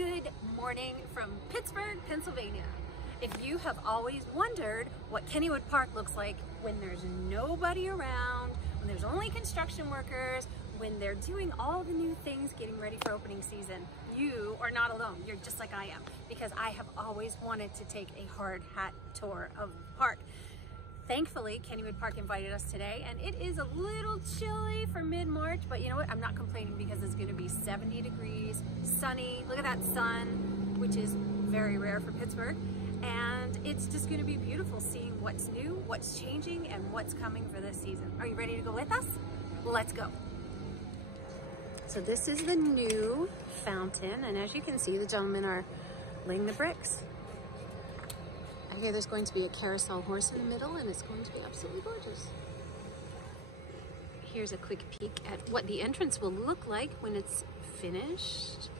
Good morning from Pittsburgh, Pennsylvania. If you have always wondered what Kennywood Park looks like when there's nobody around, when there's only construction workers, when they're doing all the new things getting ready for opening season, you are not alone. You're just like I am, because I have always wanted to take a hard hat tour of the park. Thankfully, Kennywood Park invited us today, and it is a little chilly for mid-March, but you know what? I'm not complaining because it's gonna be 70 degrees, sunny. Look at that sun, which is very rare for Pittsburgh. And it's just gonna be beautiful seeing what's new, what's changing, and what's coming for this season. Are you ready to go with us? Let's go. So this is the new fountain, and as you can see, the gentlemen are laying the bricks. I hear there's going to be a carousel horse in the middle, and it's going to be absolutely gorgeous. Here's a quick peek at what the entrance will look like when it's finished.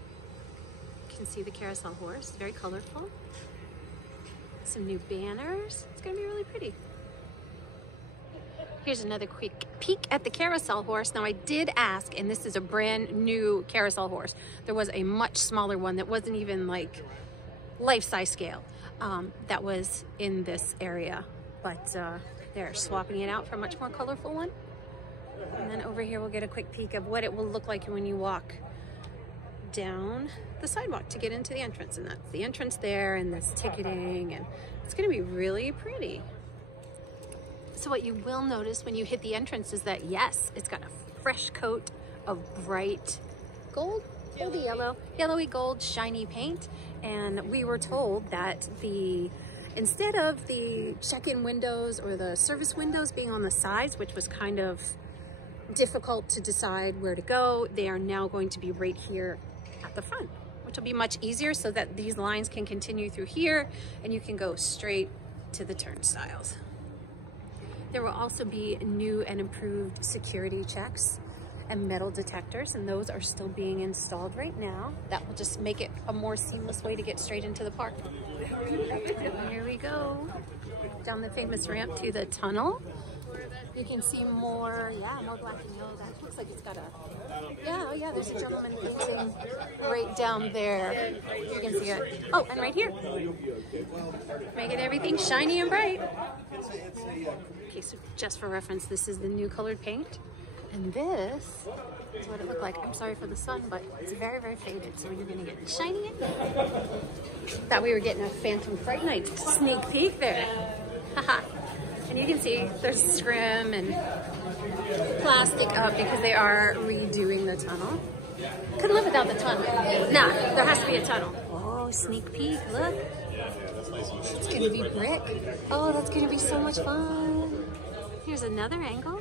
You can see the carousel horse, very colorful. Some new banners. It's gonna be really pretty. Here's another quick peek at the carousel horse. Now I did ask, and this is a brand new carousel horse. There was a much smaller one that wasn't even like life-size scale that was in this area, but they're swapping it out for a much more colorful one. And then over here we'll get a quick peek of what it will look like when you walk down the sidewalk to get into the entrance, and that's the entrance there, and this ticketing, and it's going to be really pretty. So what you will notice when you hit the entrance is that yes, it's got a fresh coat of bright gold, yellowy gold shiny paint. And we were told that instead of the check-in windows or the service windows being on the sides, which was kind of difficult to decide where to go, they are now going to be right here at the front, which will be much easier so that these lines can continue through here and you can go straight to the turnstiles. There will also be new and improved security checks and metal detectors, and those are still being installed right now. That will just make it a more seamless way to get straight into the park. Here we go, down the famous ramp to the tunnel. You can see more black and yellow. That looks like it's got a, there's a gentleman painting right down there. You can see it. Oh, and right here. Making everything shiny and bright. Okay, so just for reference, this is the new colored paint. And this is what it looked like. I'm sorry for the sun, but it's very, very faded, so you're gonna get shiny in there. Thought we were getting a Phantom Fright Night sneak peek there. Haha. And you can see there's scrim and plastic up because they are redoing the tunnel. Couldn't live without the tunnel. Nah, there has to be a tunnel. Oh, sneak peek, look. It's gonna be brick. Oh, that's gonna be so much fun. Here's another angle.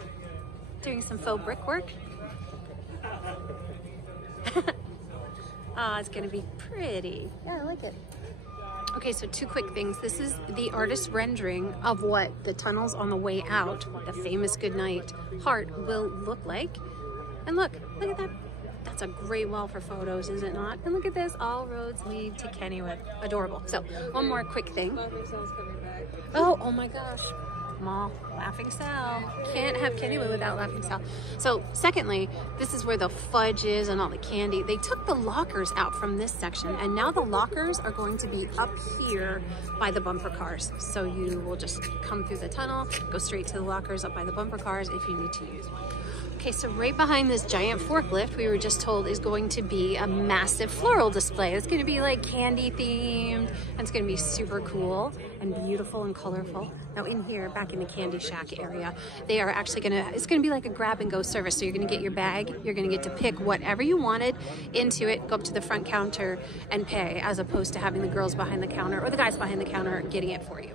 Doing some faux brick work. Oh, it's gonna be pretty. Yeah, I like it. Okay, so two quick things. This is the artist rendering of what the tunnels on the way out, the famous Goodnight Heart, will look like. And look at that. That's a great wall for photos, is it not? And look at this, all roads lead to Kennywood. Adorable. So, one more quick thing. Oh my gosh. Mall, Laughing Sal. Can't have Kennywood without Laughing Sal. So secondly, this is where the fudge is and all the candy. They took the lockers out from this section, and now the lockers are going to be up here by the bumper cars. So you will just come through the tunnel, go straight to the lockers up by the bumper cars if you need to use one. Okay, so right behind this giant forklift, we were just told is going to be a massive floral display. It's going to be like candy themed, and it's going to be super cool and beautiful and colorful. Now in here, back in the candy shack area, they are actually it's going to be like a grab and go service. So you're going to get your bag, you're going to get to pick whatever you wanted into it, go up to the front counter and pay, as opposed to having the girls behind the counter or the guys behind the counter getting it for you.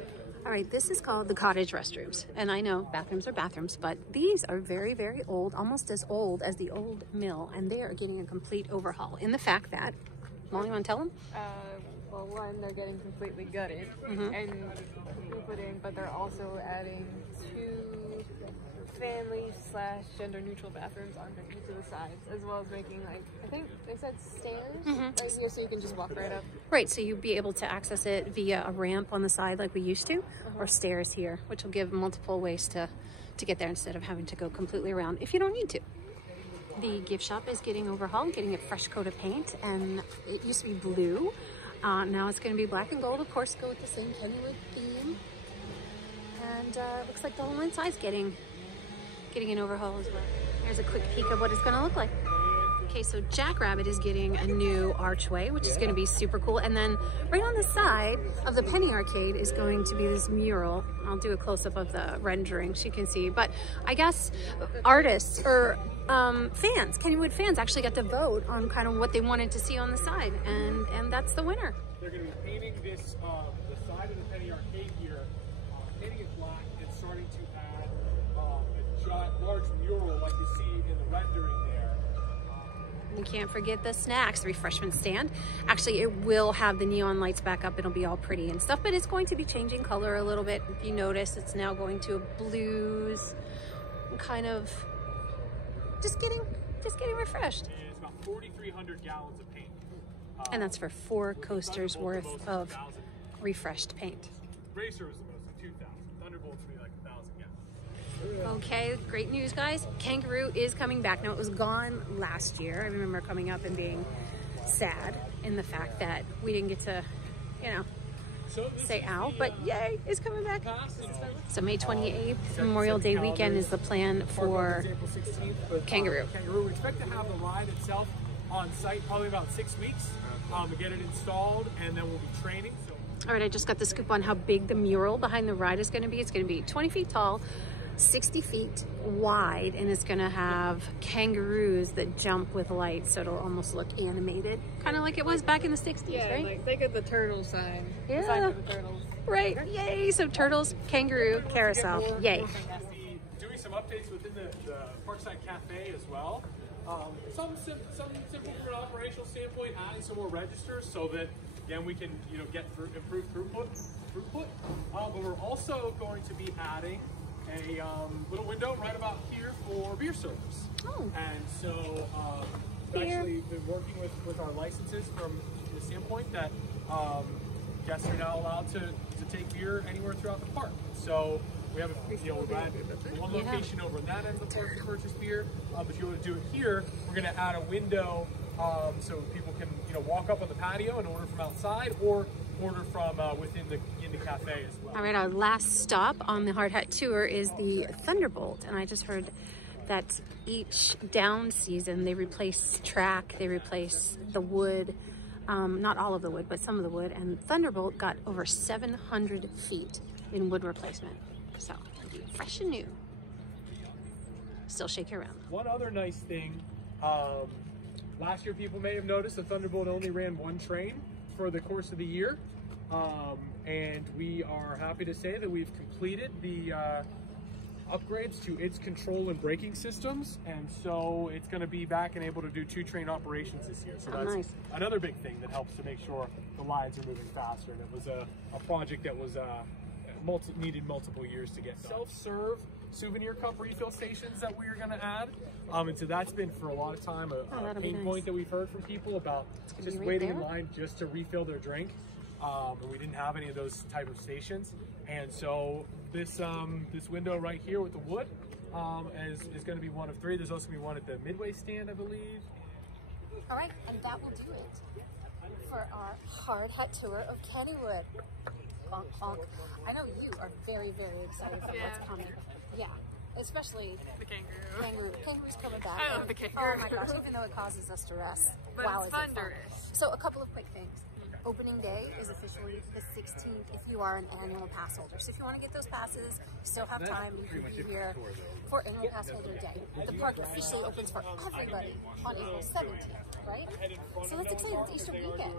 All right, this is called the cottage restrooms. And I know bathrooms are bathrooms, but these are very, very old, almost as old as the old mill. And they are getting a complete overhaul in the fact that, Molly, you want to tell them? Well, one, they're getting completely gutted and put in, but they're also adding 2 family/gender neutral bathrooms on each of the sides, as well as making, like, I think they said stairs right here, so you can just walk right up. Right, so you'll be able to access it via a ramp on the side like we used to, or stairs here, which will give multiple ways to get there instead of having to go completely around if you don't need to. The gift shop is getting overhauled, getting a fresh coat of paint, and it used to be blue. Now it's going to be black and gold, of course, go with the same Kennywood theme. And looks like the whole inside's getting an overhaul as well. Here's a quick peek of what it's going to look like. Okay, so Jackrabbit is getting a new archway, which is going to be super cool. And then right on the side of the Penny Arcade is going to be this mural. I'll do a close-up of the rendering so you can see. But I guess artists or fans, Kennywood fans, actually got to vote on kind of what they wanted to see on the side. And that's the winner. They're going to be painting this, the side of the Penny Arcade here, painting it black and starting to add a giant, large mural like you see in the rendering there. You can't forget the snacks, the refreshment stand. Actually, it will have the neon lights back up. It'll be all pretty and stuff, but it's going to be changing color a little bit. If you notice, it's now going to a blues, kind of just getting refreshed. It's about 4,300 gallons of paint. And that's for 4 coasters worth of refreshed paint. Racer was the most, like 2,000. Thunderbolt's gonna be like 1,000 gallons. Okay, great news, guys. Kangaroo is coming back. Now, it was gone last year. I remember coming up and being sad in the fact that we didn't get to, you know, say ow, but yay, it's coming back. So May 28th, Memorial Day weekend is the plan for Kangaroo. We expect to have the ride itself on site probably about 6 weeks to get it installed, and then we'll be training. All right, I just got the scoop on how big the mural behind the ride is going to be. It's going to be 20 feet tall, 60 feet wide, and it's going to have kangaroos that jump with lights, so it'll almost look animated, kind of like it was back in the 60s, yeah, right? Like think of the turtle sign. Yeah. The sign for the turtles. Right, yay! So turtles, kangaroo, carousel, yay. We'll be doing some updates within the Parkside Cafe as well. Some simple from an operational standpoint, adding some more registers so that again we can get improved throughput. But we're also going to be adding a little window right about here for beer service. Oh. And so we've actually been working with our licenses from the standpoint that guests are now allowed to take beer anywhere throughout the park. So we have one location over in that end of the park to purchase beer. But if you want to do it here, we're going to add a window so people can walk up on the patio and order from outside or order from within the cafe as well. All right, our last stop on the Hard Hat Tour is the Thunderbolt, and I just heard that each down season they replace track, they replace the wood, not all of the wood, but some of the wood, and Thunderbolt got over 700 feet in wood replacement. So, it'll be fresh and new. Still shake it around. One other nice thing, last year people may have noticed the Thunderbolt only ran 1 train for the course of the year. And we are happy to say that we've completed the upgrades to its control and braking systems, and so it's going to be back and able to do 2 train operations this year. So that's nice. Another big thing that helps to make sure the lines are moving faster. And it was a project that was needed multiple years to get done. Self-serve souvenir cup refill stations that we are going to add, and so that's been for a lot of time a pain point that we've heard from people about just waiting in line just to refill their drink. And we didn't have any of those type of stations, and so this window right here with the wood is going to be one of 3. There's also going to be one at the midway stand, I believe. All right, and that will do it for our Hard Hat Tour of Kennywood. Honk, honk. I know you are very, very excited for what's coming. Yeah, especially the kangaroo. Kangaroo's coming back. I love the kangaroo. Oh my gosh, even though it causes us to rest. But wow, it's thunderous. So a couple of quick things. Opening day is officially the 16th if you are an annual pass holder. So if you want to get those passes, you still have time. You can be here for annual pass holder day. The park officially opens for everybody on April 17th, right? So that's exciting. It's Easter weekend.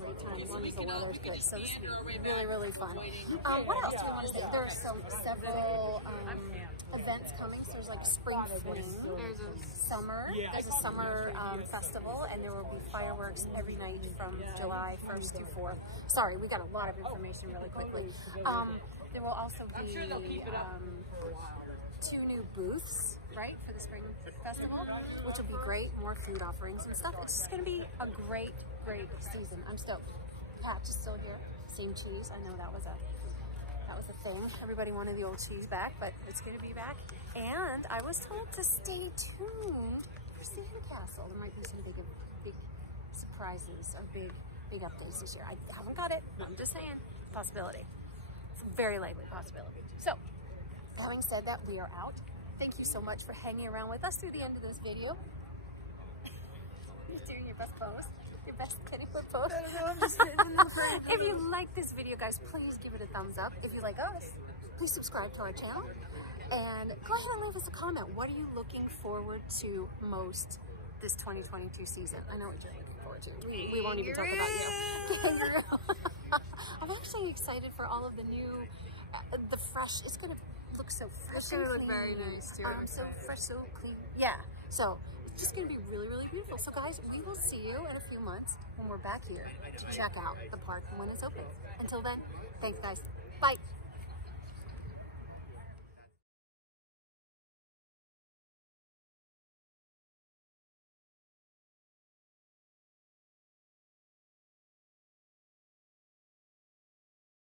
Great time. As long as the weather's good. So this will be really, really fun. What else do we want to say? There are several events coming. So there's like Spring Fling. There's a summer. There's a summer festival, and there will be fireworks every night from July 1st to 4th. Sorry, we got a lot of information really quickly. There will also be 2 new booths, right, for the Spring Festival, which will be great. More food offerings and stuff. It's just going to be a great, great season. I'm stoked. Patch is still here. Same cheese. I know that was a That was the thing. Everybody wanted the old cheese back, but it's going to be back. And I was told to stay tuned for Sandcastle. There might be some big surprises or big updates this year. I haven't got it. I'm just saying, possibility. It's a very likely possibility. So, having said that, we are out. Thank you so much for hanging around with us through the end of this video. You're doing your best pose. Your best Kennywood pose. I don't know, I'm just sitting in the front. If you like this video, guys, please give it a thumbs up. If you like us, please subscribe to our channel. And go ahead and leave us a comment. What are you looking forward to most this 2022 season? I know what you're looking forward to. We won't even talk about you. Kangaroo. I'm actually excited for all of the new, the fresh. It's going to look so fresh. It's going to look very nice too. So fresh, so clean. Yeah. So it's just going to be really, really beautiful. So guys, we will see you in a few months when we're back here to check out the park when it's open. Until then, thanks guys. Bye.